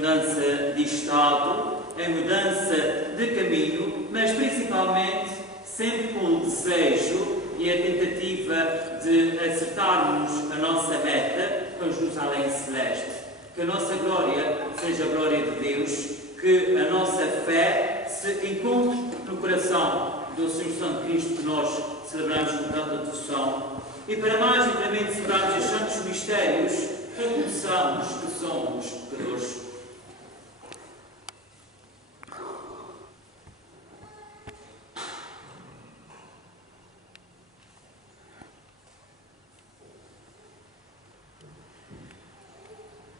mudança de estado, em mudança de caminho, mas principalmente sempre com o desejo e a tentativa de acertarmos a nossa meta com Jerusalém Celeste. Que a nossa glória seja a glória de Deus, que a nossa fé se encontre no coração do Senhor Santo Cristo que nós celebramos com tanta devoção. E para mais inteiramente celebrarmos os santos mistérios, reconheçamos que somos pecadores.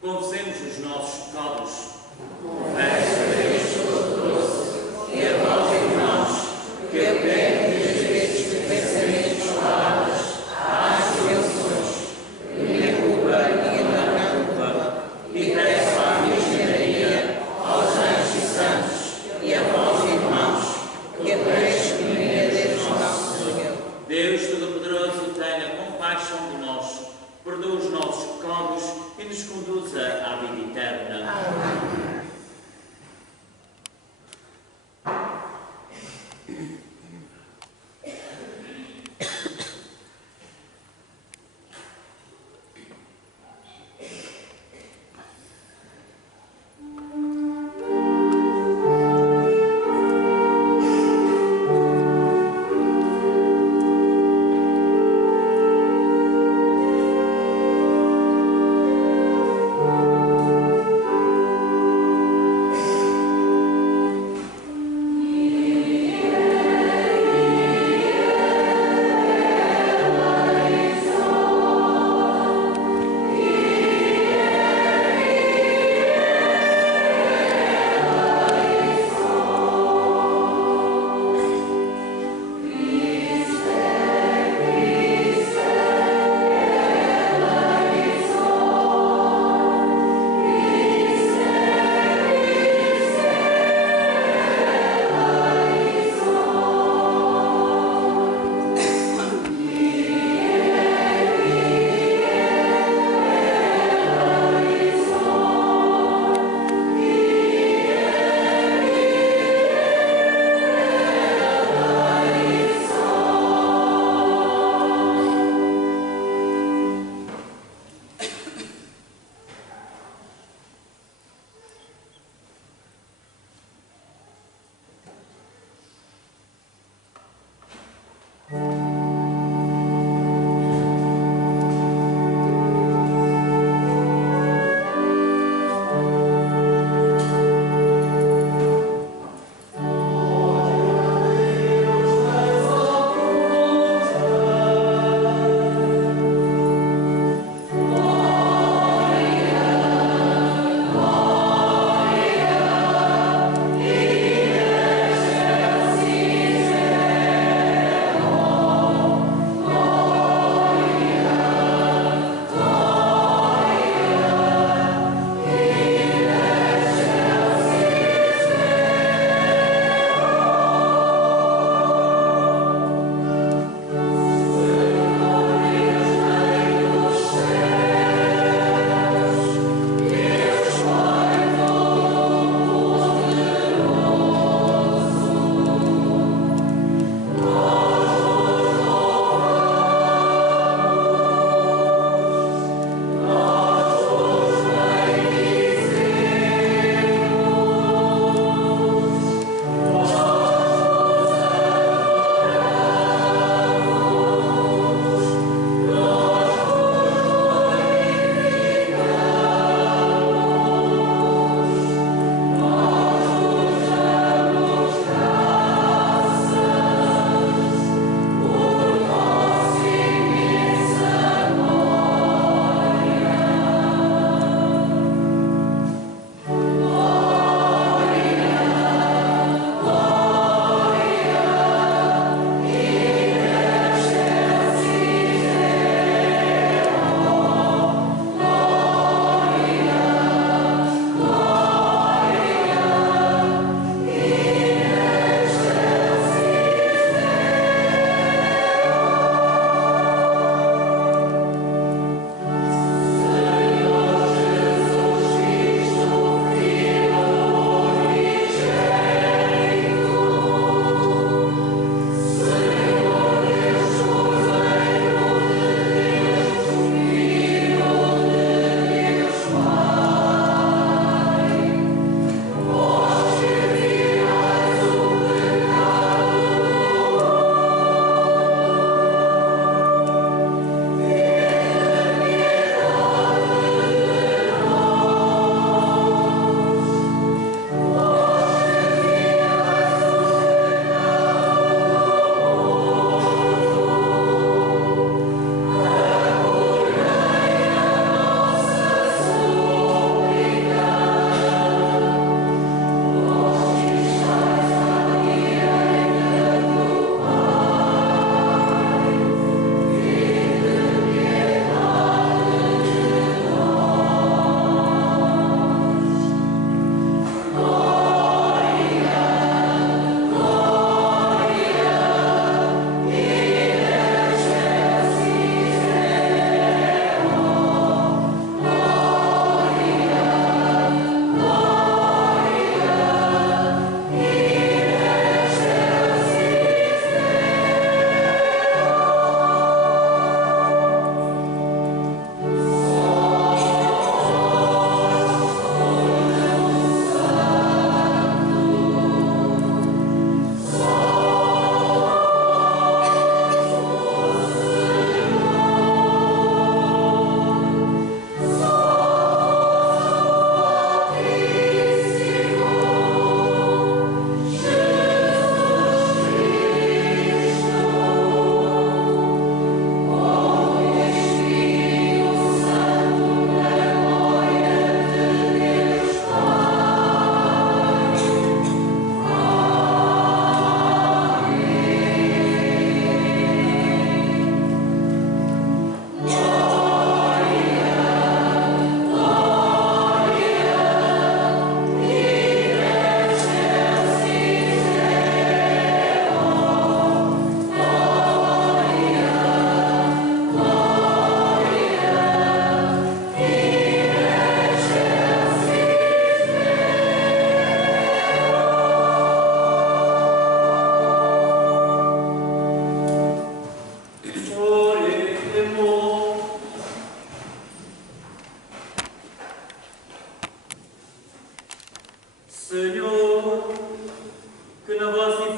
Confessemos os nossos pecados. Confessa a Deus Todo-Poderoso e a vós, irmãos, que pequei muitas vezes de pensamentos, palavras, atos e ações, minha culpa e minha culpa, e peço à Virgem Maria, aos anjos e santos, e a vós, irmãos, que apeis por mim a Deus nosso Senhor. Deus Todo-Poderoso, tenha compaixão de nós, perdoa os nossos pecados e nos conduza à vida eterna. Amém.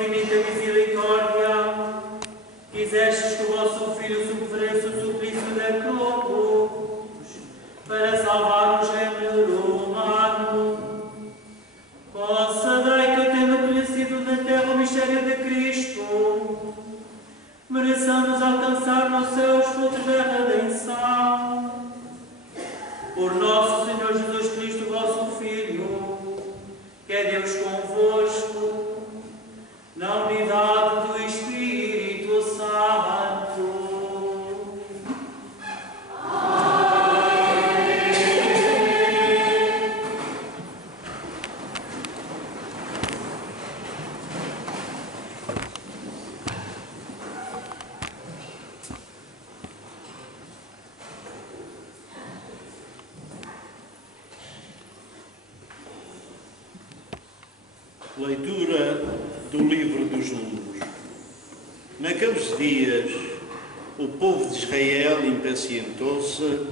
infinita misericórdia, quisestes que o vosso Filho sofresse o suplício da cruz, para salvar o género humano. Concedei que, tendo conhecido na terra o mistério de Cristo, mereçamos alcançar nos céus os frutos da redenção. Por nosso Senhor Jesus Cristo, vosso Filho, que é Deus convosco, na unidade do Espírito Santo. Leitura do livro dos Números. Naqueles dias, o povo de Israel impacientou-se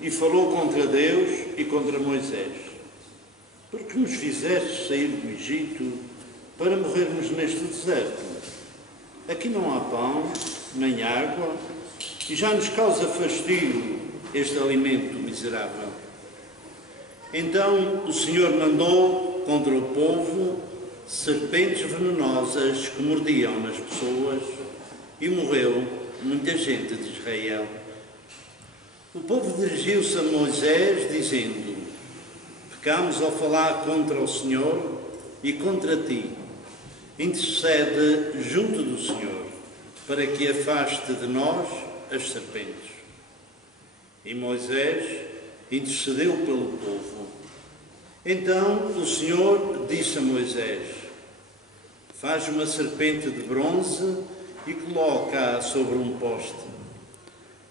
e falou contra Deus e contra Moisés. Por que nos fizeste sair do Egito para morrermos neste deserto? Aqui não há pão, nem água, e já nos causa fastio este alimento miserável. Então o Senhor mandou contra o povo serpentes venenosas que mordiam nas pessoas, e morreu muita gente de Israel. O povo dirigiu-se a Moisés, dizendo: pecamos ao falar contra o Senhor e contra ti. Intercede junto do Senhor, para que afaste de nós as serpentes. E Moisés intercedeu pelo povo. Então o Senhor disse a Moisés: faz uma serpente de bronze e coloca-a sobre um poste.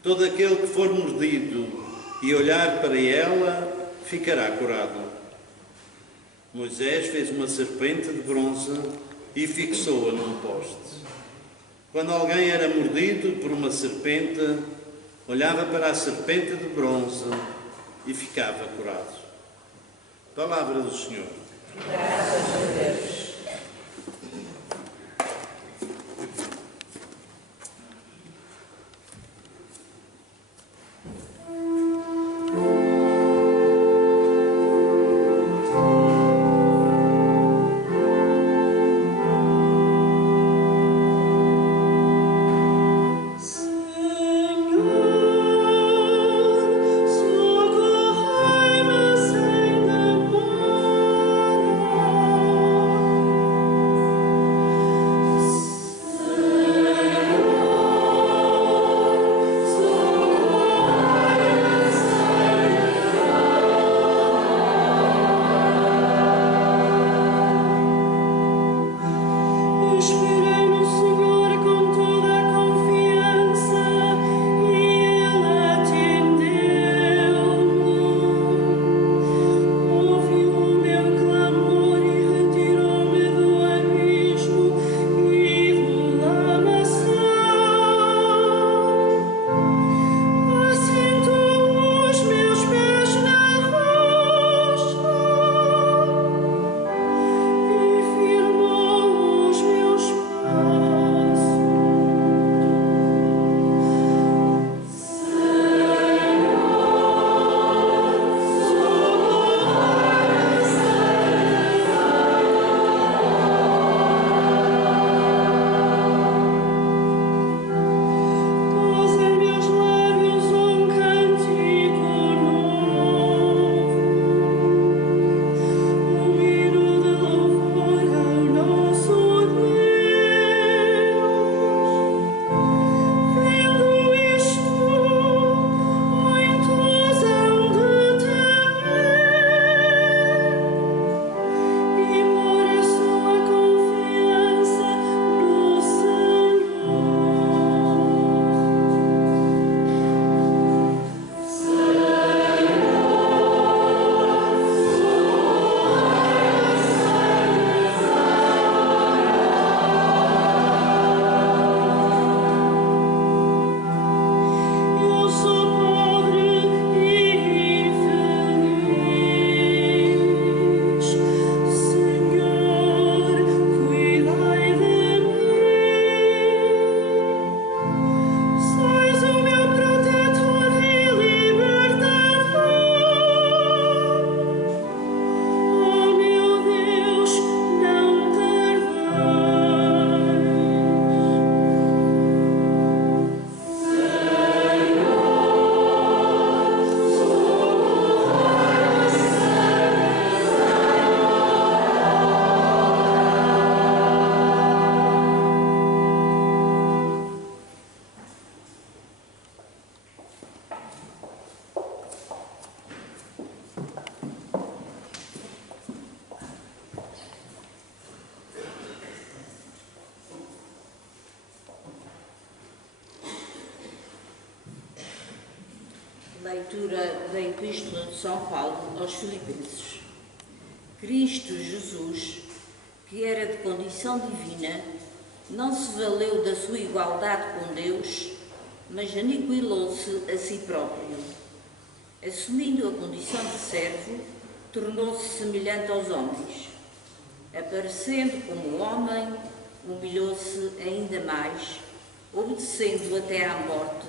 Todo aquele que for mordido e olhar para ela ficará curado. Moisés fez uma serpente de bronze e fixou-a num poste. Quando alguém era mordido por uma serpente, olhava para a serpente de bronze e ficava curado. Palavra do Senhor. Graças a Deus. Firmou os meus pés. Leitura da Epístola de São Paulo aos Filipenses. Cristo Jesus, que era de condição divina, não se valeu da sua igualdade com Deus, mas aniquilou-se a si próprio. Assumindo a condição de servo, tornou-se semelhante aos homens. Aparecendo como homem, humilhou-se ainda mais, obedecendo até à morte,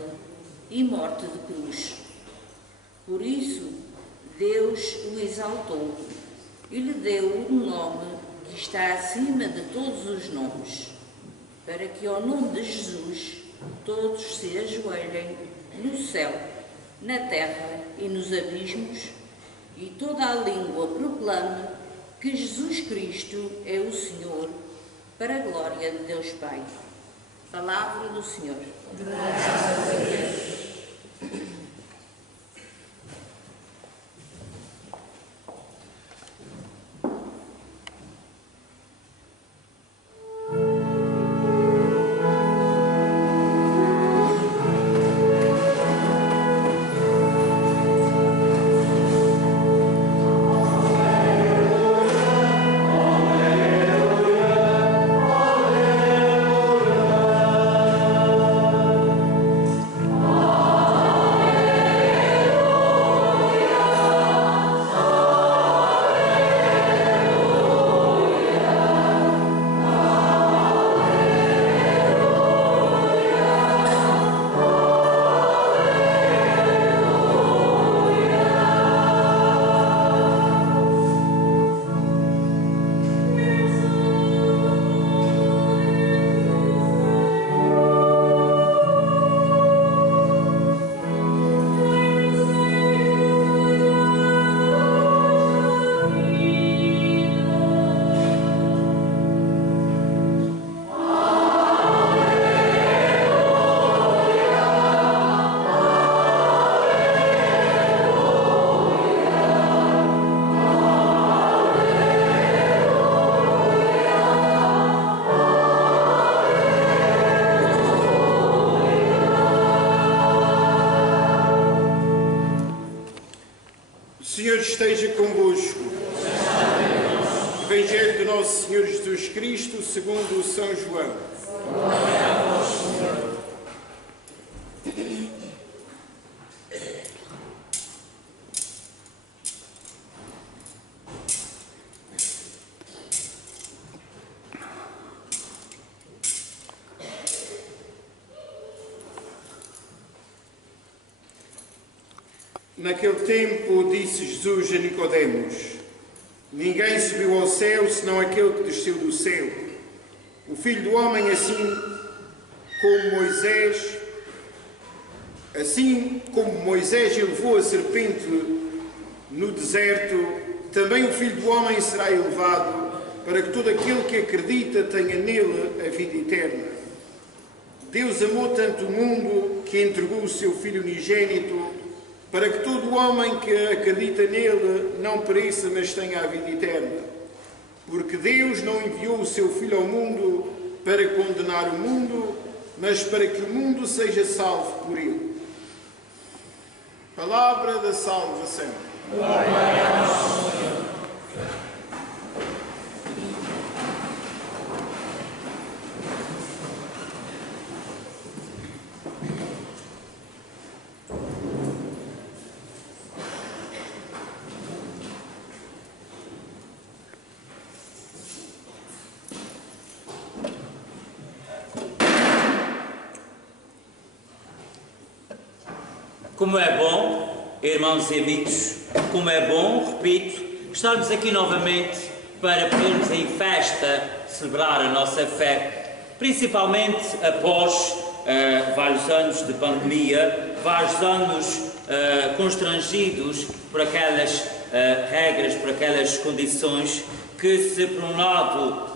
e morte de cruz. Por isso, Deus o exaltou e lhe deu um nome que está acima de todos os nomes, para que ao nome de Jesus todos se ajoelhem no céu, na terra e nos abismos, e toda a língua proclame que Jesus Cristo é o Senhor, para a glória de Deus Pai. Palavra do Senhor. Graças a Deus. Esteja convosco. Evangelho de Nosso Senhor Jesus Cristo, segundo São João. Glória a vós, Senhor. Naquele tempo disse Jesus a Nicodemos: ninguém subiu ao céu senão aquele que desceu do céu, o Filho do Homem, assim como Moisés elevou a serpente no deserto, também o Filho do Homem será elevado, para que todo aquele que acredita tenha nele a vida eterna. Deus amou tanto o mundo que entregou o seu Filho unigênito, para que todo homem que acredita nele não pereça, mas tenha a vida eterna. Porque Deus não enviou o seu Filho ao mundo para condenar o mundo, mas para que o mundo seja salvo por ele. Palavra da salvação. Glória a Deus, Senhor. Como é bom, irmãos e amigos, como é bom, repito, estarmos aqui novamente para podermos em festa celebrar a nossa fé, principalmente após vários anos de pandemia, vários anos constrangidos por aquelas regras, por aquelas condições que, se por um lado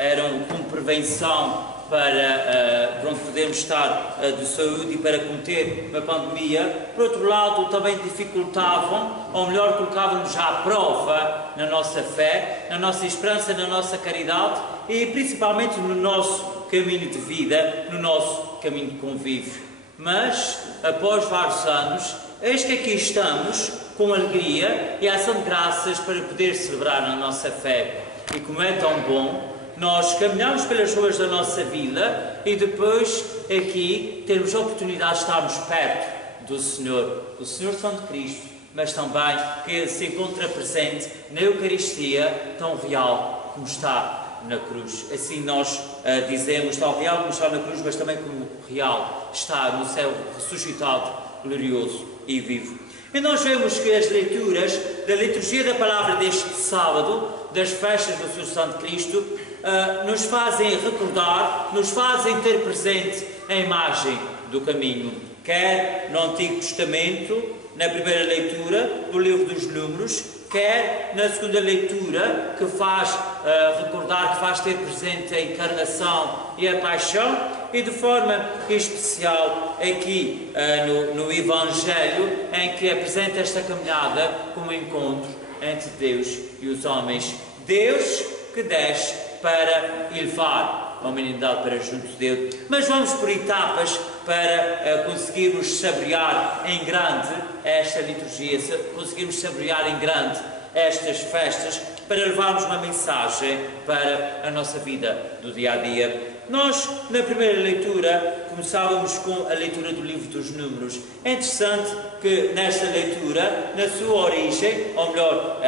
eram como prevenção para podermos estar de saúde e para conter uma pandemia, por outro lado também dificultavam, ou melhor, colocavam-nos à prova na nossa fé, na nossa esperança, na nossa caridade e principalmente no nosso caminho de vida, no nosso caminho de convívio. Mas, após vários anos, eis que aqui estamos com alegria e ação de graças para poder celebrar a nossa fé. E como é tão bom nós caminharmos pelas ruas da nossa vila e depois aqui termos a oportunidade de estarmos perto do Senhor Santo Cristo, mas também que Ele se encontra presente na Eucaristia, tão real como está na cruz. Assim nós dizemos, tão real como está na cruz, mas também como real está no céu ressuscitado, glorioso e vivo. E nós vemos que as leituras da liturgia da palavra deste sábado, das festas do Senhor Santo Cristo, nos fazem recordar, nos fazem ter presente a imagem do caminho, quer no Antigo Testamento, na primeira leitura do livro dos Números, quer na segunda leitura, que faz recordar, que faz ter presente a encarnação e a paixão, e de forma especial aqui no Evangelho, em que apresenta esta caminhada como um encontro entre Deus e os homens. Deus que desce para levar a humanidade para junto de Deus. Mas vamos por etapas para conseguirmos saborear em grande esta liturgia, conseguirmos saborear em grande estas festas, para levarmos uma mensagem para a nossa vida do dia-a-dia. Nós, na primeira leitura, começávamos com a leitura do livro dos Números. É interessante que nesta leitura, na sua origem, ou melhor,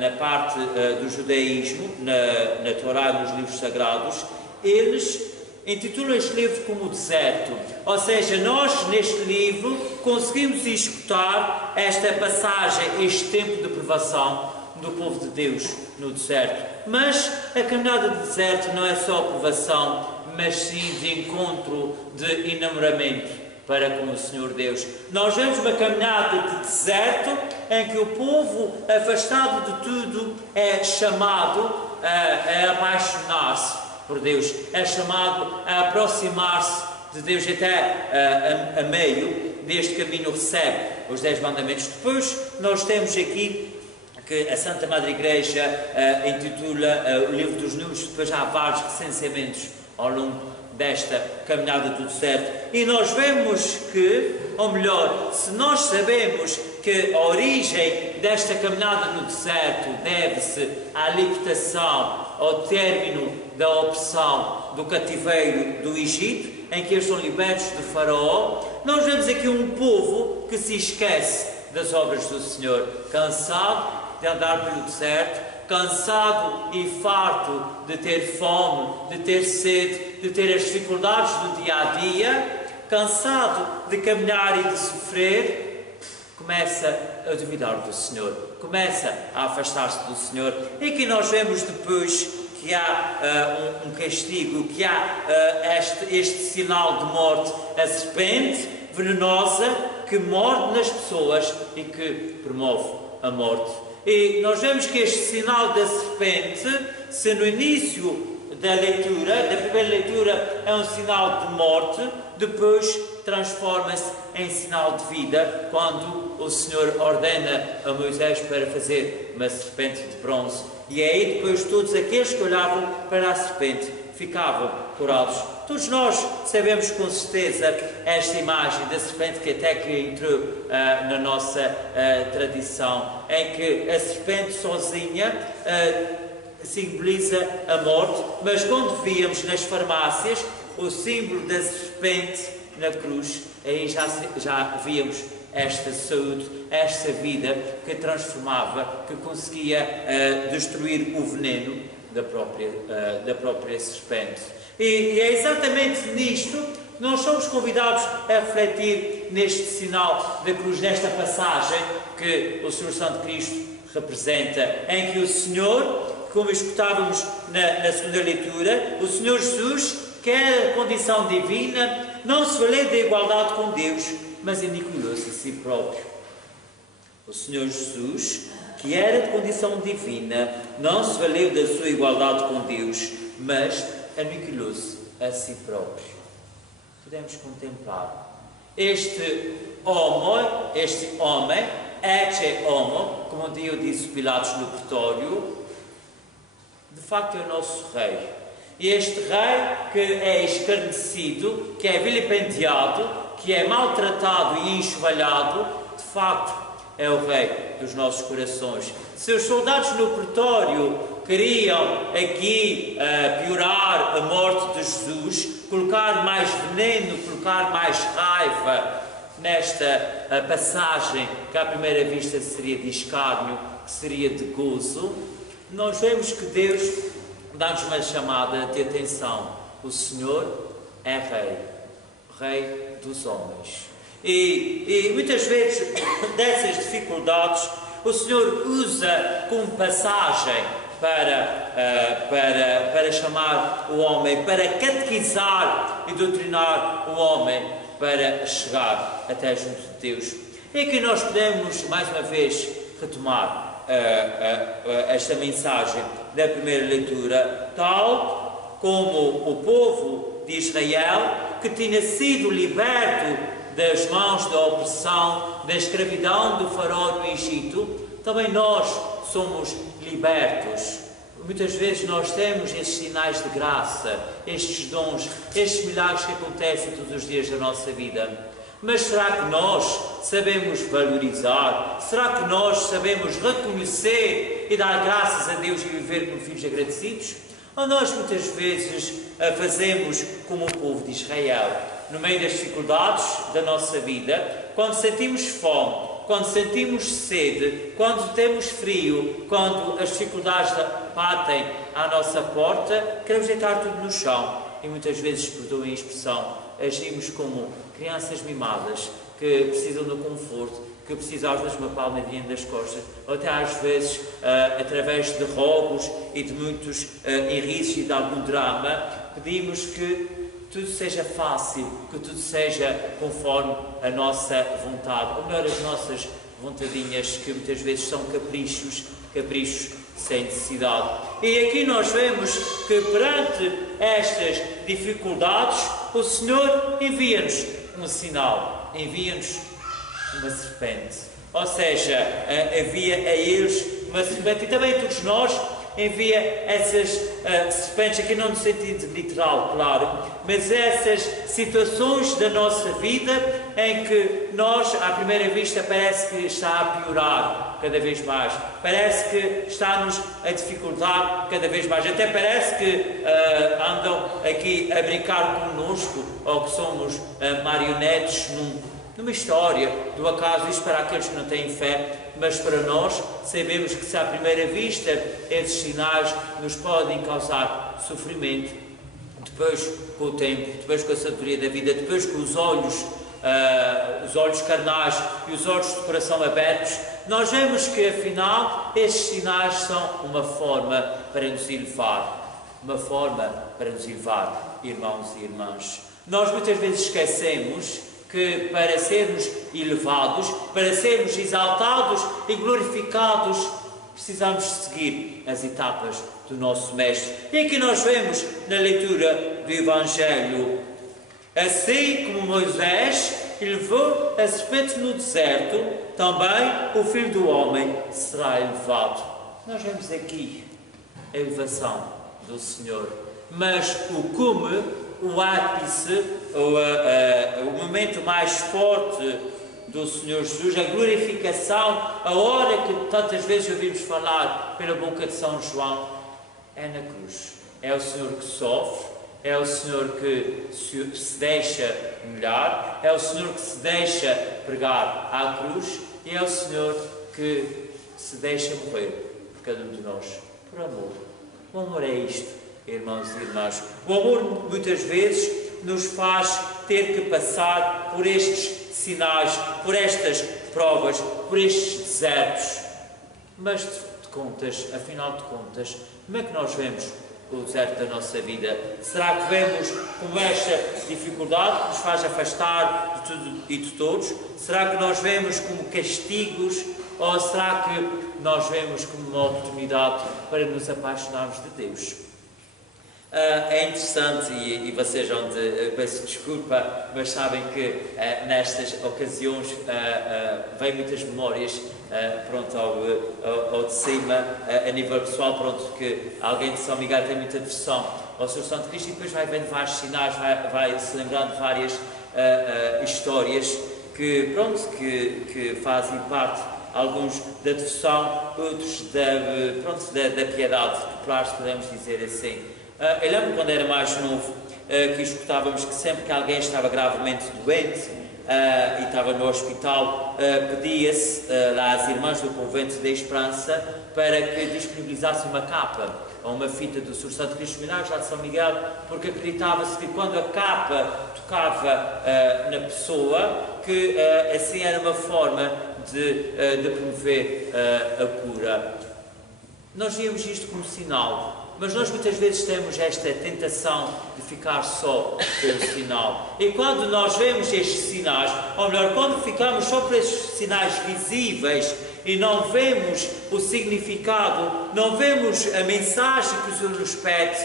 na parte do judaísmo, na Torá e nos livros sagrados, eles intitulam este livro como o deserto. Ou seja, nós neste livro conseguimos escutar esta passagem, este tempo de provação do povo de Deus no deserto. Mas a caminhada do deserto não é só provação, mas sim de encontro, de enamoramento para com o Senhor Deus. Nós vemos uma caminhada de deserto em que o povo, afastado de tudo, é chamado a apaixonar-se por Deus, é chamado a aproximar-se de Deus até a meio deste caminho recebe os 10 mandamentos. Depois nós temos aqui que a Santa Madre Igreja intitula o livro dos Números, depois há vários recenseamentos ao longo desta caminhada do deserto. E nós vemos que, ou melhor, se nós sabemos que a origem desta caminhada no deserto deve-se à libertação, ao término da opressão do cativeiro do Egito, em que eles são libertos de Faraó, nós vemos aqui um povo que se esquece das obras do Senhor, cansado de andar pelo deserto, cansado e farto de ter fome, de ter sede, de ter as dificuldades do dia-a-dia, cansado de caminhar e de sofrer, começa a duvidar do Senhor, começa a afastar-se do Senhor. E aqui nós vemos depois que há um castigo, que há este sinal de morte, a serpente venenosa que morde nas pessoas e que promove a morte. E nós vemos que este sinal da serpente, se no início da leitura, da primeira leitura, é um sinal de morte, depois transforma-se em sinal de vida, quando o Senhor ordena a Moisés para fazer uma serpente de bronze. E aí depois todos aqueles que olhavam para a serpente ficavam curados. Todos nós sabemos com certeza esta imagem da serpente que até que entrou na nossa tradição, em que a serpente sozinha simboliza a morte, mas quando víamos nas farmácias o símbolo da serpente na cruz, aí já víamos esta saúde, esta vida que transformava, que conseguia destruir o veneno da própria serpente. E é exatamente nisto que nós somos convidados a refletir neste sinal da cruz, nesta passagem que o Senhor Santo Cristo representa, em que o Senhor, como escutávamos na segunda leitura, o Senhor Jesus, que era a condição divina, não se valeu da igualdade com Deus, mas aniquilou-se a si próprio. O Senhor Jesus, que era de condição divina, não se valeu da sua igualdade com Deus, mas aniquilou-se a si próprio. Podemos contemplar este homem, ecce homo, como um dia disse Pilatos no pretório, de facto é o nosso rei. E este rei que é escarnecido, que é vilipendiado, que é maltratado e enxovalhado, de facto é o rei dos nossos corações. Se os soldados no pretório queriam aqui piorar a morte de Jesus, colocar mais veneno, colocar mais raiva nesta passagem que à primeira vista seria de escárnio, que seria de gozo, nós vemos que Deus dá-nos uma chamada de atenção. O Senhor é Rei dos homens. E muitas vezes dessas dificuldades o Senhor usa como passagem para chamar o homem, para catequizar e doutrinar o homem para chegar até junto de Deus. E aqui nós podemos mais uma vez retomar esta mensagem da primeira leitura, tal como o povo de Israel, que tinha sido liberto das mãos da opressão, da escravidão do faraó no Egito, também nós somos libertos. Muitas vezes nós temos estes sinais de graça, estes dons, estes milagres que acontecem todos os dias da nossa vida. Mas será que nós sabemos valorizar? Será que nós sabemos reconhecer e dar graças a Deus e viver como filhos agradecidos? Ou nós muitas vezes fazemos como o povo de Israel, no meio das dificuldades da nossa vida, quando sentimos fome, quando sentimos sede, quando temos frio, quando as dificuldades batem à nossa porta, queremos deitar tudo no chão e muitas vezes, perdoem a expressão, agimos como crianças mimadas que precisam de conforto, que precisam às vezes de uma palmadinha das costas, ou até às vezes através de roubos e de muitos enrisos e de algum drama, pedimos que tudo seja fácil, que tudo seja conforme a nossa vontade, ou melhor, as nossas vontadinhas, que muitas vezes são caprichos sem necessidade. E aqui nós vemos que perante estas dificuldades, o Senhor envia-nos um sinal, envia-nos uma serpente. Ou seja, envia a eles uma serpente, e também a todos nós envia essas serpentes, aqui não no sentido literal, claro, mas essas situações da nossa vida em que nós, à primeira vista, parece que está a piorar cada vez mais, parece que está-nos a dificultar cada vez mais, até parece que andam aqui a brincar connosco, ou que somos marionetes numa história do acaso, isto para aqueles que não têm fé, mas para nós sabemos que se à primeira vista esses sinais nos podem causar sofrimento, depois com o tempo, depois com a sabedoria da vida, depois com os olhos carnais e os olhos de coração abertos, nós vemos que afinal estes sinais são uma forma para nos elevar, irmãos e irmãs. Nós muitas vezes esquecemos que para sermos elevados, para sermos exaltados e glorificados, precisamos seguir as etapas do nosso Mestre. E aqui nós vemos na leitura do Evangelho, assim como Moisés elevou a serpente no deserto, também o Filho do Homem será elevado. Nós vemos aqui a elevação do Senhor, mas o cume, o ápice, o momento mais forte do Senhor Jesus, a glorificação, a hora que tantas vezes ouvimos falar pela boca de São João, é na cruz. É o Senhor que sofre, é o Senhor que se deixa humilhar, é o Senhor que se deixa pregar à cruz, e é o Senhor que se deixa morrer por cada um de nós, por amor. O amor é isto, irmãos e irmãs. O amor muitas vezes nos faz ter que passar por estes sinais, por estas provas, por estes desertos. Mas afinal de contas, como é que nós vemos o deserto da nossa vida? Será que vemos como esta dificuldade que nos faz afastar de tudo e de todos? Será que nós vemos como castigos? Ou será que nós vemos como uma oportunidade para nos apaixonarmos de Deus? É interessante, e vocês peço desculpa, mas sabem que nestas ocasiões vêm muitas memórias ao de cima, a nível pessoal, que alguém de São Miguel tem muita devoção ao Senhor Santo Cristo, e depois vai vendo vários sinais, vai se lembrando de várias histórias que, pronto, que fazem parte, alguns da devoção, outros da piedade popular, se podemos dizer assim. Eu lembro quando era mais novo que escutávamos que sempre que alguém estava gravemente doente e estava no hospital, pedia-se lá às irmãs do Convento da Esperança para que disponibilizassem uma capa ou uma fita do Senhor Santo Cristo Milagres lá de São Miguel, porque acreditava-se que quando a capa tocava na pessoa, que assim era uma forma de promover a cura. Nós víamos isto como sinal, mas nós muitas vezes temos esta tentação de ficar só com o sinal. E quando nós vemos estes sinais, ou melhor, quando ficamos só por estes sinais visíveis e não vemos o significado, não vemos a mensagem que o Senhor nos pede,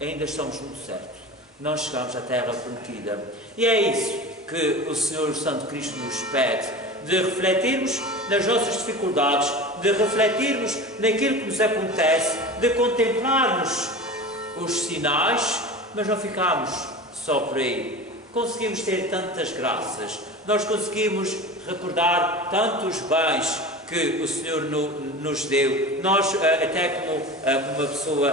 ainda estamos muito certos. Nós chegamos à Terra Prometida. E é isso que o Senhor Santo Cristo nos pede, de refletirmos nas nossas dificuldades, de refletirmos naquilo que nos acontece, de contemplarmos os sinais, mas não ficarmos só por aí. Conseguimos ter tantas graças, nós conseguimos recordar tantos bens que o Senhor nos deu. Nós, até como uma pessoa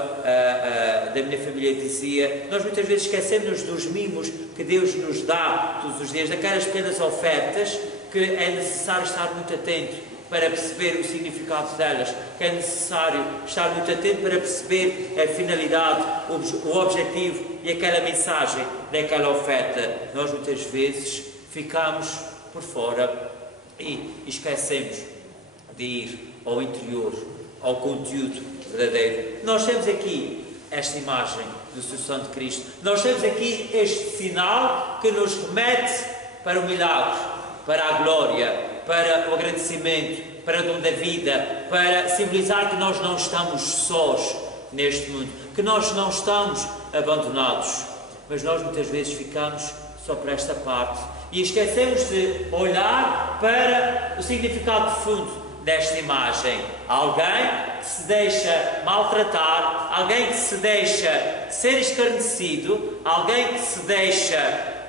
da minha família dizia, nós muitas vezes esquecemos dos mimos que Deus nos dá todos os dias, daquelas pequenas ofertas que é necessário estar muito atento para perceber o significado delas, que é necessário estar muito atento para perceber a finalidade, o objetivo e aquela mensagem daquela oferta. Nós muitas vezes ficamos por fora e esquecemos de ir ao interior, ao conteúdo verdadeiro. Nós temos aqui esta imagem do Senhor Santo Cristo. Nós temos aqui este sinal que nos remete para o milagre, para a glória, para o agradecimento, para o dom da vida, para simbolizar que nós não estamos sós neste mundo, que nós não estamos abandonados. Mas nós muitas vezes ficamos só por esta parte e esquecemos de olhar para o significado de fundo desta imagem. Alguém que se deixa maltratar, alguém que se deixa ser escarnecido, alguém que se deixa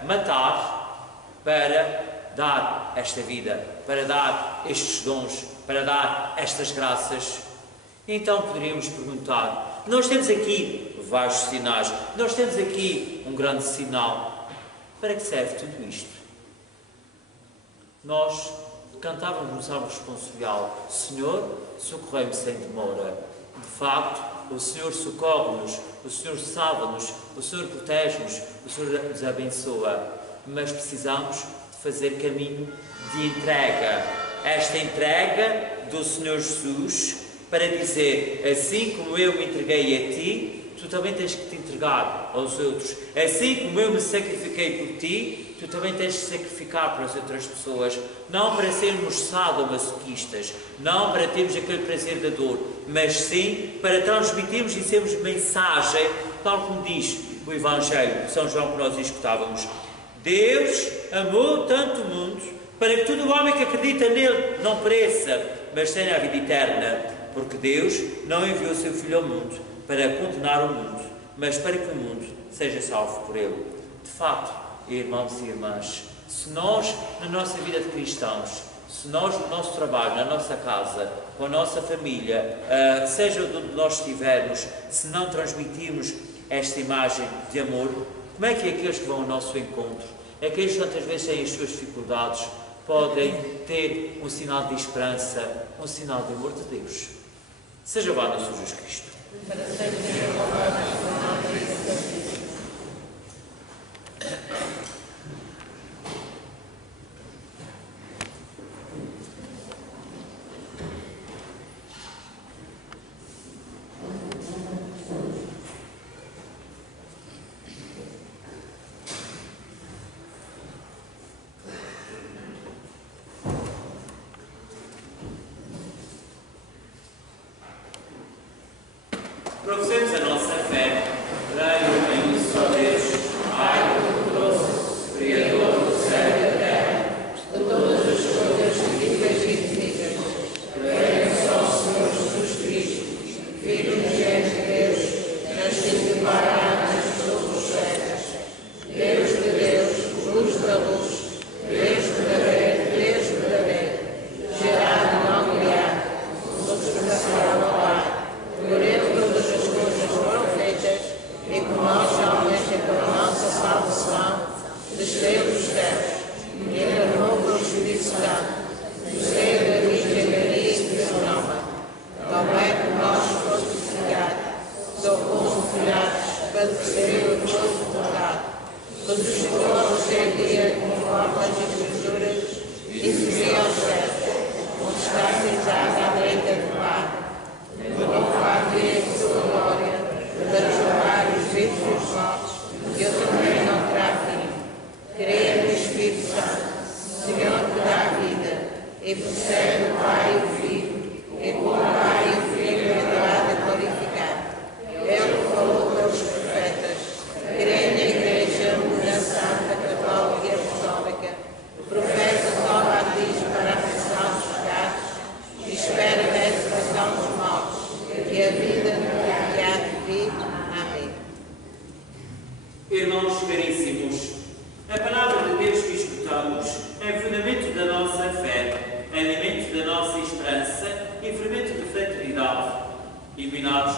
matar para dar esta vida, para dar estes dons, para dar estas graças. Então poderíamos perguntar, nós temos aqui vários sinais, nós temos aqui um grande sinal. Para que serve tudo isto? Nós cantávamos no Salmo responsorial: Senhor, socorrei-me sem demora. De facto, o Senhor socorre-nos, o Senhor salva-nos, o Senhor protege-nos, o Senhor nos abençoa. Mas precisamos de fazer caminho de entrega. Esta entrega do Senhor Jesus para dizer: assim como eu me entreguei a ti, tu também tens que te entregar aos outros. Assim como eu me sacrifiquei por ti, tu também tens de sacrificar para as outras pessoas. Não para sermos sadomasoquistas, não para termos aquele prazer da dor, mas sim para transmitirmos e sermos mensagem, tal como diz o Evangelho de São João que nós escutávamos. Deus amou tanto o mundo para que todo homem que acredita nele não pereça, mas tenha a vida eterna. Porque Deus não enviou o seu Filho ao mundo para condenar o mundo, mas para que o mundo seja salvo por ele. De facto, irmãos e irmãs, se nós, na nossa vida de cristãos, se nós, no nosso trabalho, na nossa casa, com a nossa família, seja onde nós estivermos, se não transmitirmos esta imagem de amor, como é que aqueles que vão ao nosso encontro, aqueles que tantas vezes têm as suas dificuldades, podem ter um sinal de esperança, um sinal de amor de Deus? Seja louvado nosso Jesus Cristo. Professemos a nossa fé. Creio em um só Deus, Pai Todo-Poderoso, Criador do céu e da terra, de todas as coisas vivas e infinitas. Creio em só o Senhor Jesus Cristo, Filho unigênito de Deus, nascido de Pai antes de todos os séculos, Deus de Deus, luz mortes, que o sofrimento não terá fim. Creio no Espírito Santo, Senhor que dá a vida, e procede o Pai e o Filho, e com o Pai e o Filho é adorado e glorificado. Ele que falou pelos profetas, creio na Igreja, na Santa, Católica e Apostólica, professa só batismo para a remissão dos pecados, e espera a ressurreição dos mortos, e a vida no que há de vir. Amém. Irmãos caríssimos, a palavra de Deus que escutamos é fundamento da nossa fé, alimento da nossa esperança e fermento de fraternidade. Iluminados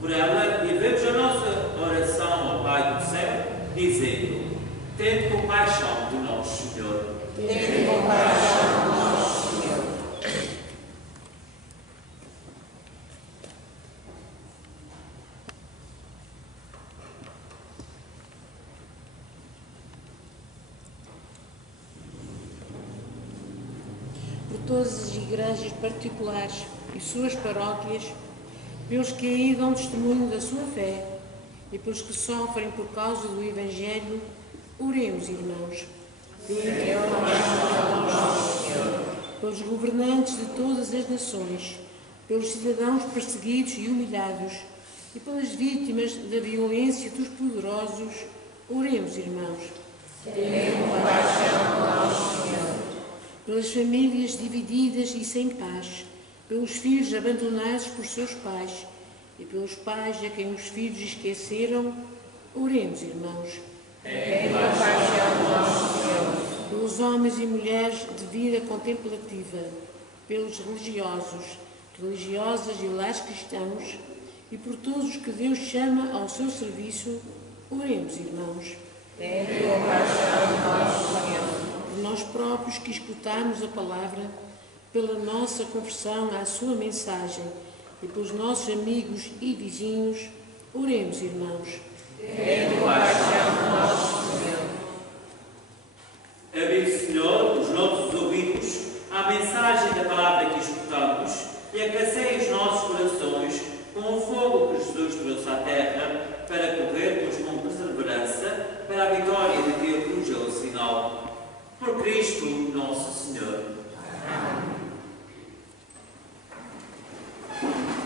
por ela, levemos a nossa oração ao Pai do céu, dizendo: tende compaixão de nós, Senhor. Tende compaixão de nós, Senhor. Por todas as igrejas particulares e suas paróquias, pelos que aí dão testemunho da sua fé e pelos que sofrem por causa do Evangelho, oremos, irmãos. Pelos governantes de todas as nações, pelos cidadãos perseguidos e humilhados e pelas vítimas da violência dos poderosos, oremos, irmãos. Pelas famílias divididas e sem paz, pelos filhos abandonados por seus pais e pelos pais a quem os filhos esqueceram, oremos, irmãos. Pelos homens e mulheres de vida contemplativa, pelos religiosos, religiosas e lares cristãos e por todos os que Deus chama ao seu serviço, oremos, irmãos. Por nós próprios que escutamos a palavra, pela nossa conversão à sua mensagem e pelos nossos amigos e vizinhos, oremos, irmãos. Abre, Senhor, os nossos ouvidos à mensagem da palavra que escutamos e aquecei os nossos corações com o fogo que Jesus trouxe à terra para corrermos com perseverança para a vitória de que a cruz é o sinal. Por Cristo nosso Senhor. Amém. Amém.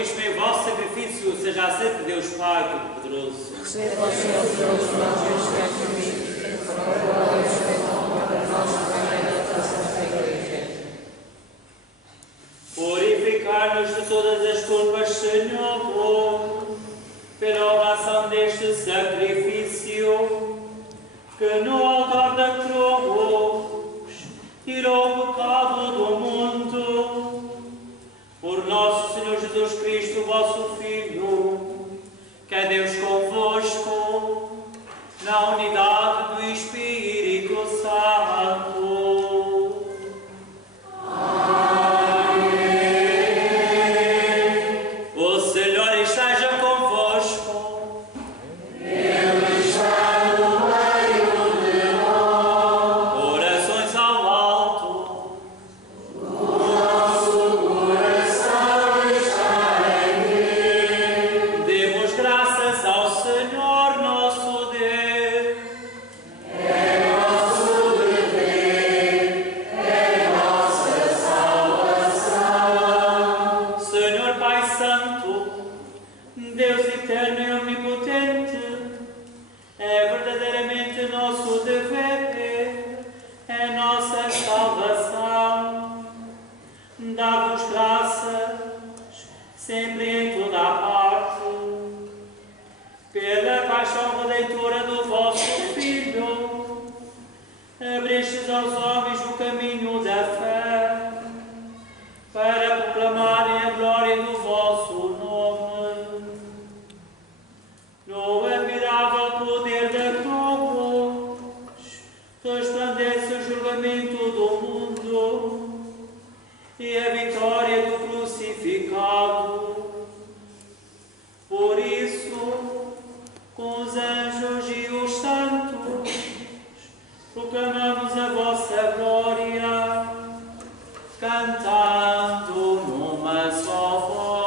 que este meu vosso sacrifício seja aceito de Deus Pai Todo-Poderoso. Receba o Senhor pelos nossos sacrifícios, para o qual Deus fez honra para nós também na tua Santa Igreja. Purificar-nos de todas as culpas, Senhor, pela oração deste sacrifício, que no altar da cruz tirou o pecado do mundo. Por nosso Senhor Jesus Cristo, vosso Filho, que é Deus convosco, na unidade do Espírito Santo. O Senhor esteja convosco. Ele está no meio de nós. Orações ao alto. O nosso coração está em ti. Demos graças ao Senhor nosso Deus. É nosso dever, é nossa salvação. Senhor Pai Santo, Deus eterno e omnipotente, é verdadeiramente nosso dever, é nossa salvação. Dá-vos graças, sempre em toda a parte, pela paixão redentora do vosso Filho, abristes aos homens o caminho da fé, para proclamarem a glória do vosso nome. No admirável poder da cruz, resplandece o julgamento do mundo e a vitória do crucificado. Por isso, com os anjos e os santos, proclamamos a vossa glória, cantando numa só voz.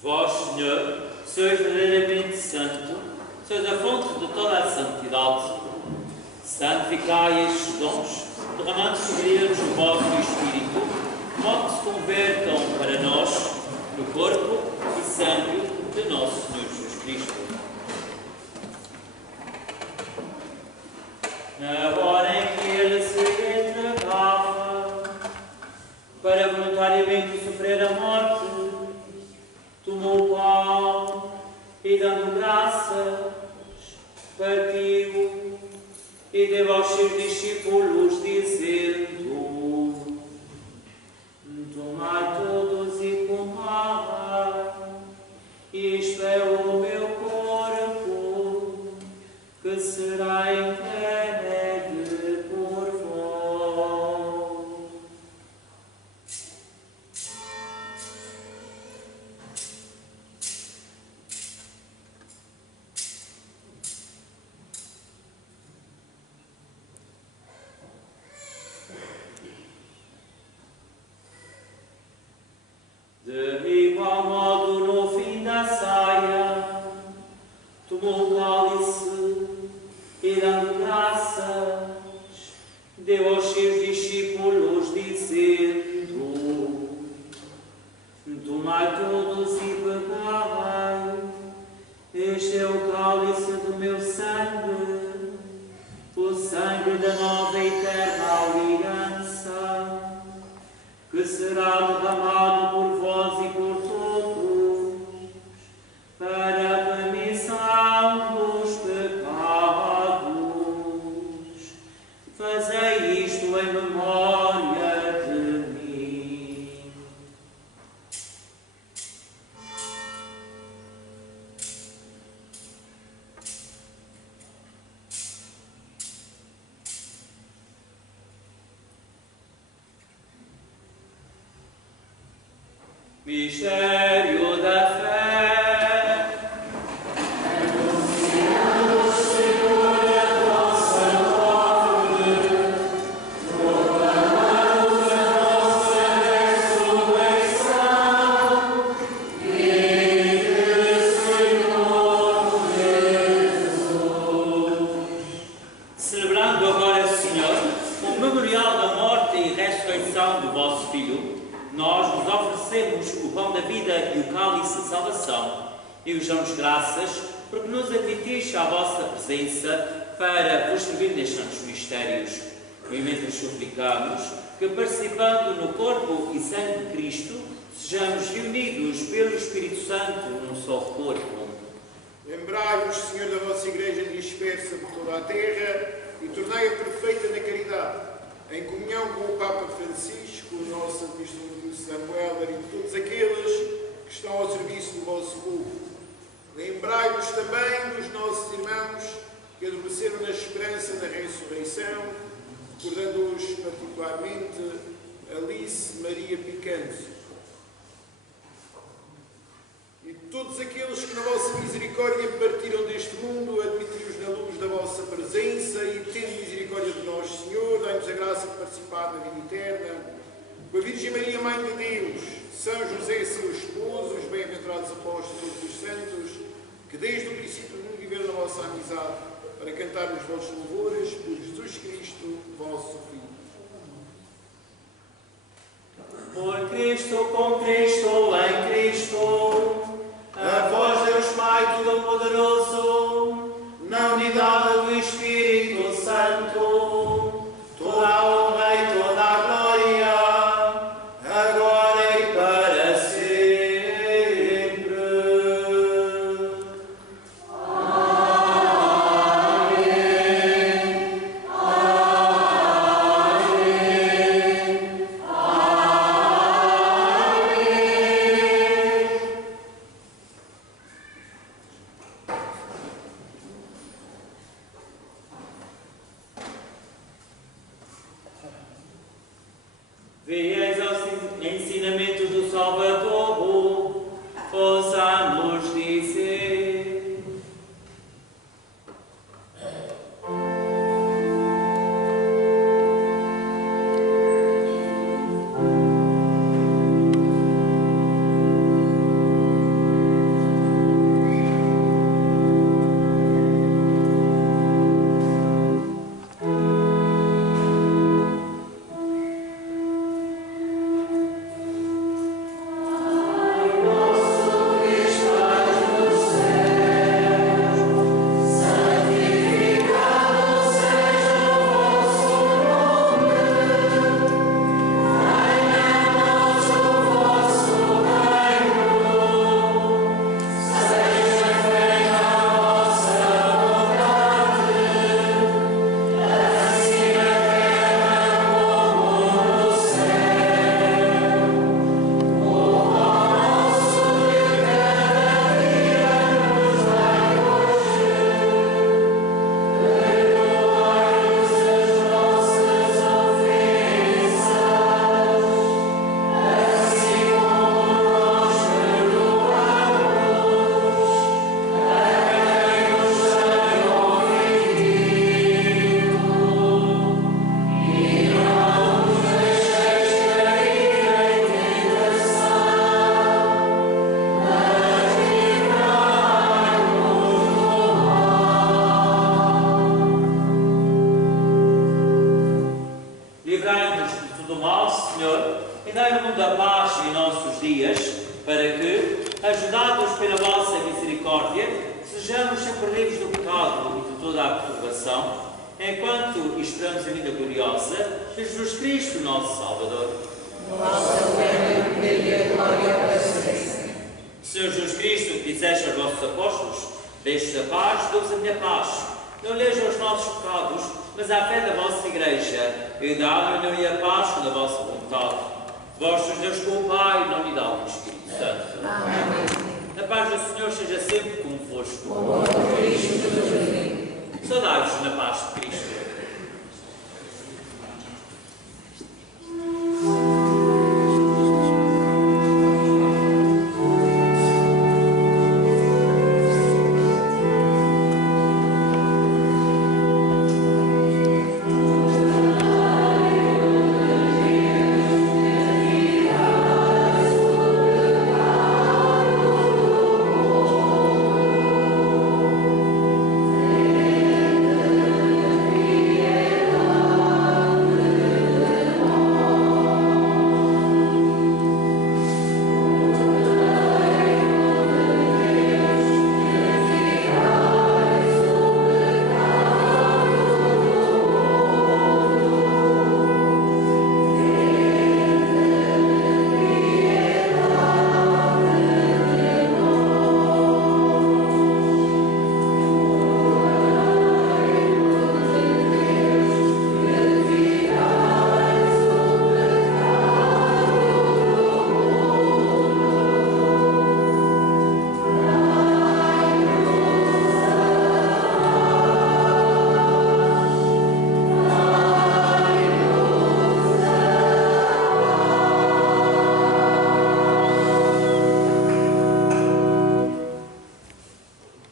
Vós, Senhor, sois verdadeiramente santo, sois a fonte de toda a santidade. Santificai estes dons, derramando sobre eles o vosso Espírito, de modo que se convertam para nós no corpo e sangue de nosso Senhor Jesus Cristo. Na hora em que ele se entregava para voluntariamente sofrer a morte, tomou o pão e, dando graças, partiu e deu aos seus discípulos, dizendo: tomai todos e comai, isto é o meu corpo, que será entregue dando graças, deu aos seus discípulos, dizendo: tomai todos e bebei, este é o cálice do meu sangue, o sangue da nova e eterna aliança, que será derramado por vós e por todos, para a remissão dos pecados. Fazei isto em memória de mim. Mistério da fé. Celebrando agora, Senhor, o memorial da morte e ressurreição do vosso Filho, nós vos oferecemos o pão da vida e o cálice de salvação e vos damos graças porque nos admitis à vossa presença para vos servir nestes santos mistérios. E mesmo suplicamos que, participando no corpo e sangue de Cristo, sejamos reunidos pelo Espírito Santo num só corpo. Lembrai-vos, Senhor, da vossa Igreja dispersa por toda a terra e tornai-a perfeita na caridade, em comunhão com o Papa Francisco, o nosso administrador Samuel e todos aqueles que estão ao serviço do vosso povo. Lembrai-vos também dos nossos irmãos que adormeceram na esperança da ressurreição, recordando-os particularmente Alice Maria Picanso. E todos aqueles que na vossa misericórdia partiram deste mundo, admiti-os na luz da vossa presença e, tendo misericórdia de nós, Senhor, dai-nos a graça de participar da vida eterna. Com a Virgem Maria, Mãe de Deus, São José, seu esposo, os bem-aventurados apóstolos e todos os santos, que desde o princípio do mundo viveram na vossa amizade, para cantar os vossos louvores por Jesus Cristo, vosso Filho. Por Cristo, com Cristo, em Cristo, a vós, Deus Pai Todo-Poderoso, na unidade do Espírito Santo, toda a honra e toda a glória, agora e para sempre. Vieis aos ensinamentos do Salvador, ouçamos dizer. do mal, Senhor, e dai-nos a paz em nossos dias, para que, ajudados pela vossa misericórdia, sejamos sempre livres do pecado e de toda a perturbação, enquanto esperamos a vinda gloriosa de Jesus Cristo, nosso Salvador. Nossa glória e glória para sempre. Senhor Jesus Cristo, que disseste aos vossos apóstolos, deixo-vos a paz, dou-vos a minha paz. Não olheis os nossos pecados, mas à fé da vossa Igreja, e dá-me a minha paz com a vossa vontade. Vós sois Deus com o Pai, na unidade do Espírito Santo. Amém. A paz do Senhor seja sempre convosco. O Cristo Jesus. Saudai-vos na paz de Cristo.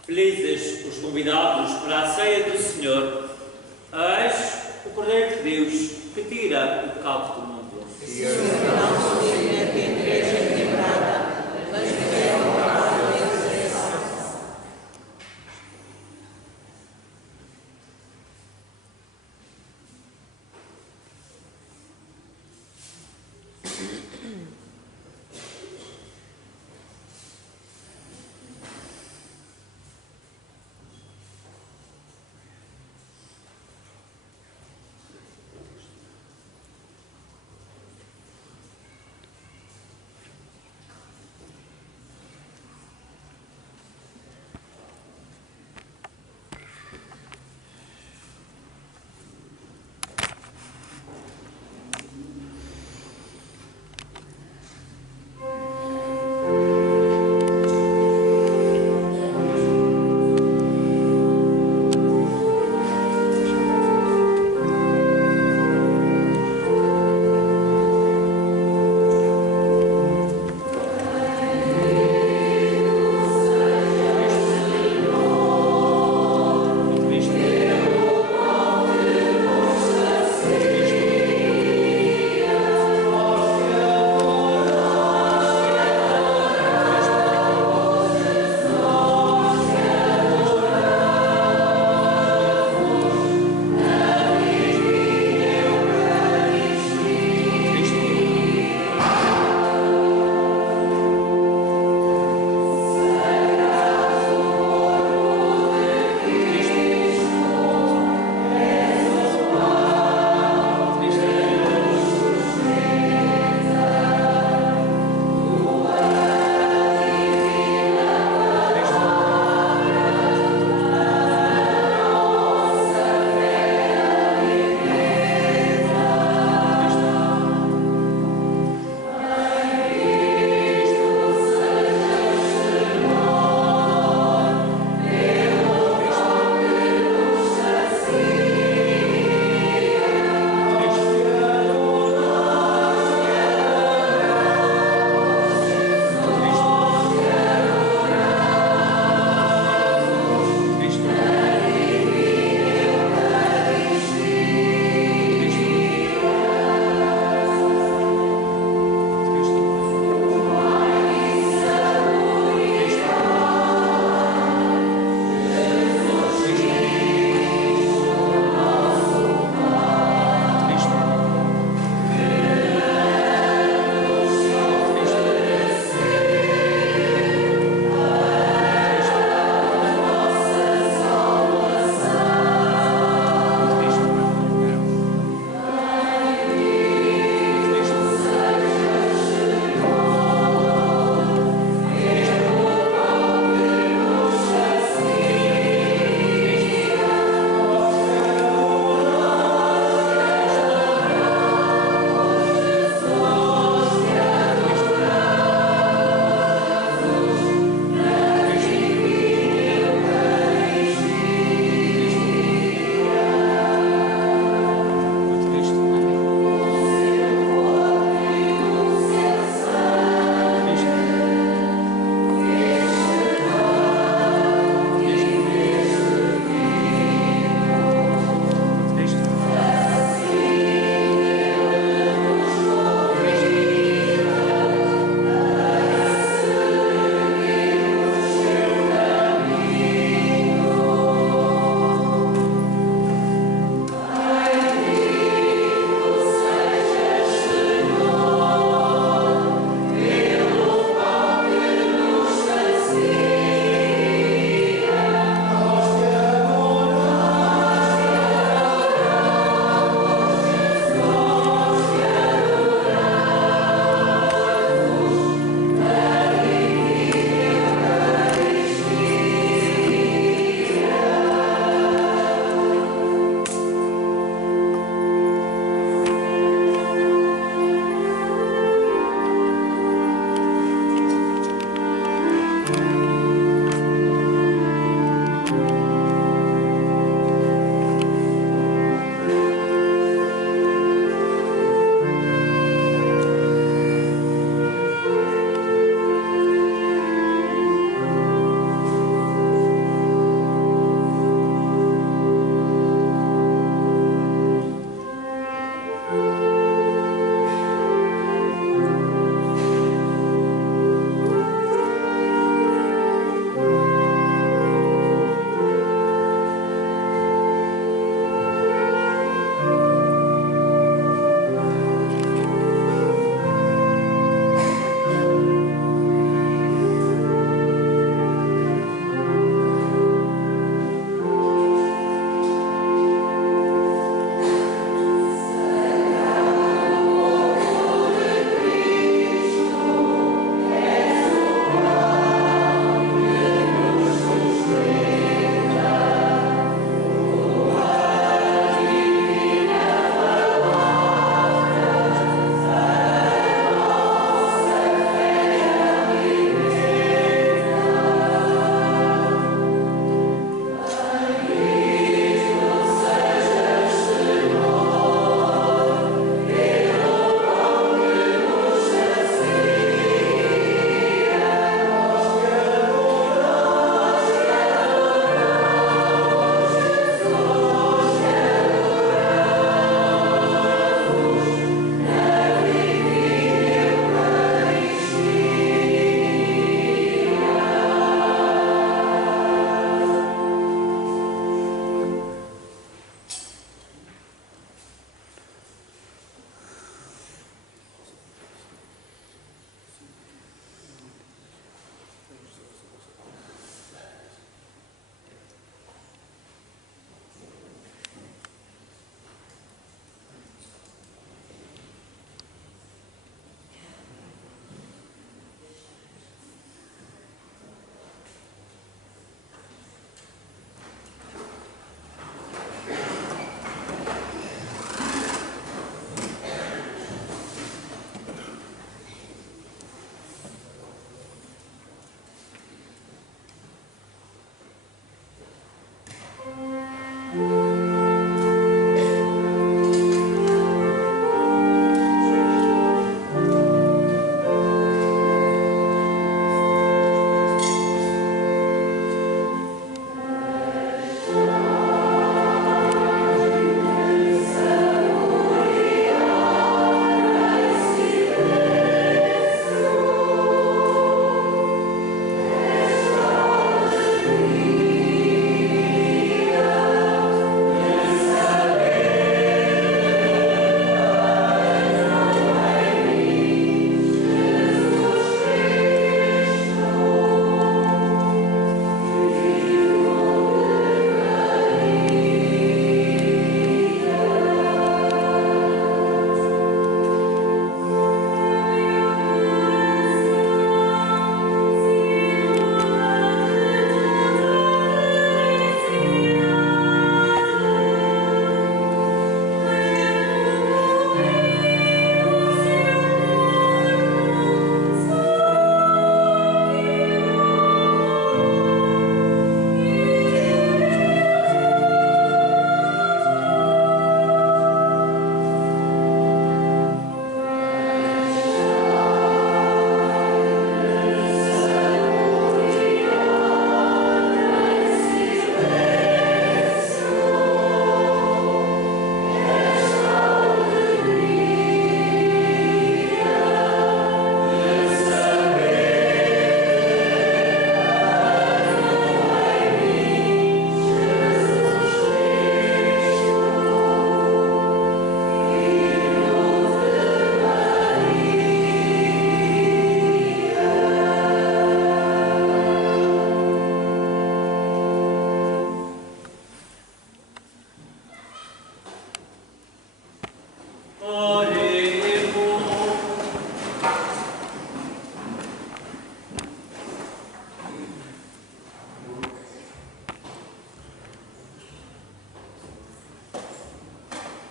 Felizes os convidados para a ceia do Senhor. Eis o Cordeiro de Deus que tira o pecado do mundo.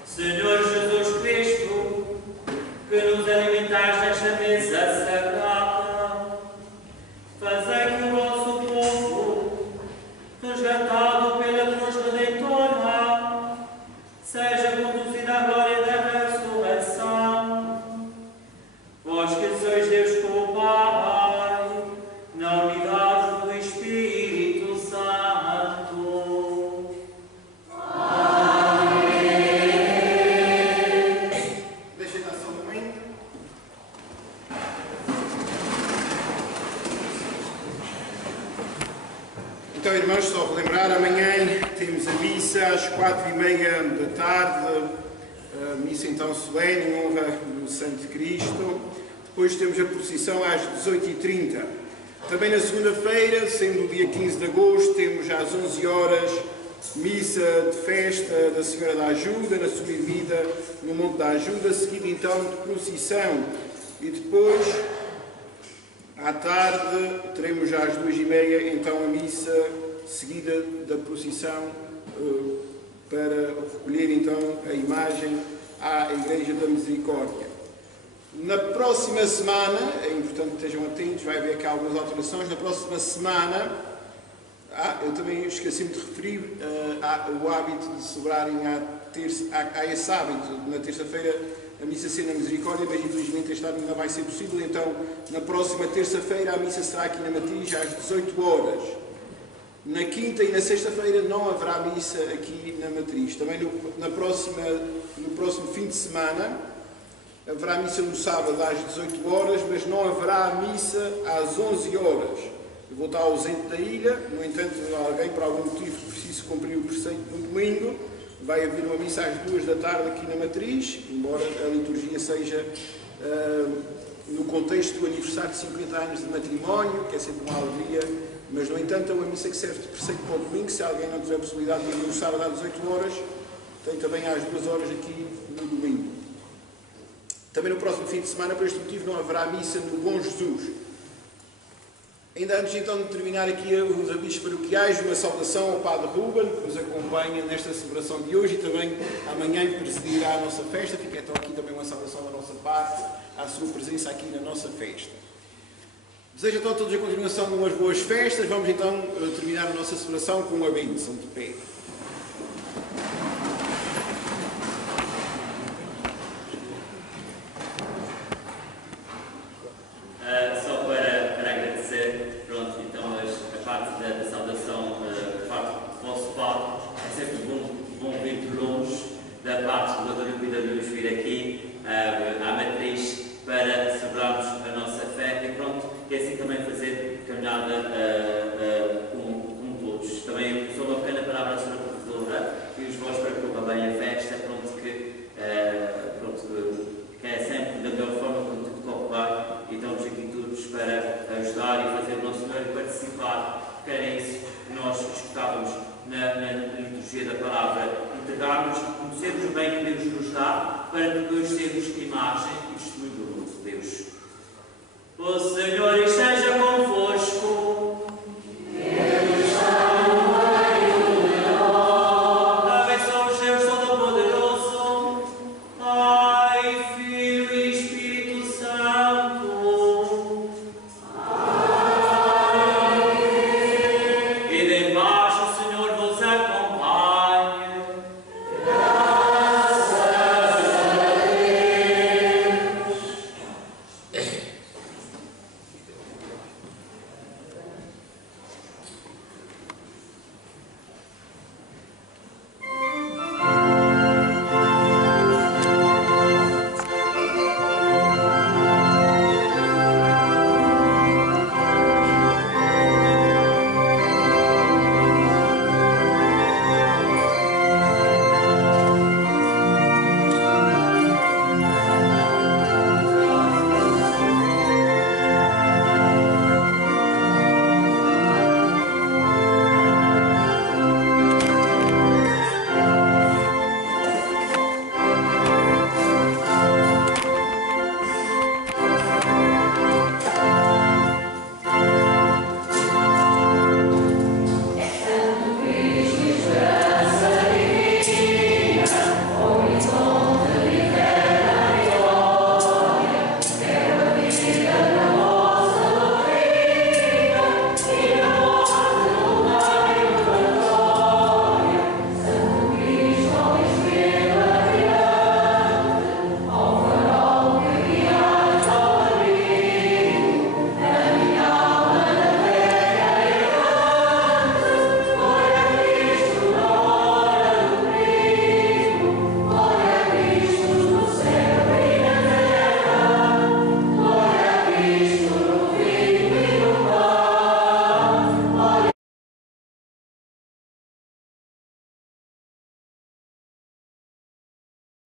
Senhor Jesus Cristo, que nos alimentais desta mesa sagrada, fazei que o vosso povo, resgatado pela cruz redentora, seja conduzido à glória da ressurreição. Vós que sois Deus com o Pai, na unidade do Espírito Santo. Deixa dar só um momento. Então, irmãos, só relembrar, amanhã temos a missa às 4h30 da tarde, a missa então solene em honra do Santo Cristo. Depois temos a procissão às 18h30. Também na segunda-feira, sendo o dia 15 de agosto, temos às 11 horas missa de festa da Senhora da Ajuda, na subida no Monte da Ajuda, seguida então de procissão. E depois, à tarde, teremos já às 2h30 então a missa seguida da procissão para recolher então a imagem à Igreja da Misericórdia. Na próxima semana, é importante que estejam atentos, vai haver aqui algumas alterações. Na próxima semana, eu também esqueci-me de referir o hábito de celebrarem há esse hábito. Na terça-feira, a missa ser na Misericórdia, mas infelizmente este ano não vai ser possível. Então, na próxima terça-feira, a missa será aqui na Matriz às 18 horas. Na quinta e na sexta-feira não haverá missa aqui na Matriz. Também no próximo fim de semana haverá missa no sábado às 18 horas, mas não haverá missa às 11 horas. Eu vou estar ausente da ilha, no entanto, alguém por algum motivo precisa cumprir o preceito no domingo, vai haver uma missa às 2 da tarde aqui na Matriz, embora a liturgia seja no contexto do aniversário de 50 anos de matrimónio, que é sempre uma alegria, mas no entanto é uma missa que serve de preceito para o domingo. Se alguém não tiver possibilidade de ir no sábado às 18 horas, tem também às 2 horas aqui no domingo. Também no próximo fim de semana, por este motivo, não haverá missa no Bom Jesus. Ainda antes então de terminar aqui os avisos paroquiais, uma saudação ao Padre Ruben, que nos acompanha nesta celebração de hoje e também amanhã presidirá a nossa festa. Fica então aqui também uma saudação da nossa parte à sua presença aqui na nossa festa. Desejo então a todos a continuação de umas boas festas. Vamos então terminar a nossa celebração com uma bênção de pé. Só para agradecer, pronto, então a parte da saudação, a parte do vosso Padre, é sempre bom vir de longe da parte do Dr. Cuidadores vir aqui à Matriz para celebrarmos a nossa fé e pronto, e assim também fazer caminhada com todos. Também sou uma pequena palavra à Sra. Professora e os vós para que corra bem a festa, pronto, que é sempre da melhor forma quando tudo corre bem e estamos aqui todos para ajudar e fazer o nosso melhor e participar, porque era isso que nós escutávamos na liturgia da palavra, entregarmos, conhecermos bem que Deus nos dá, para depois sermos imagem e testemunho do novo Deus. O Senhor está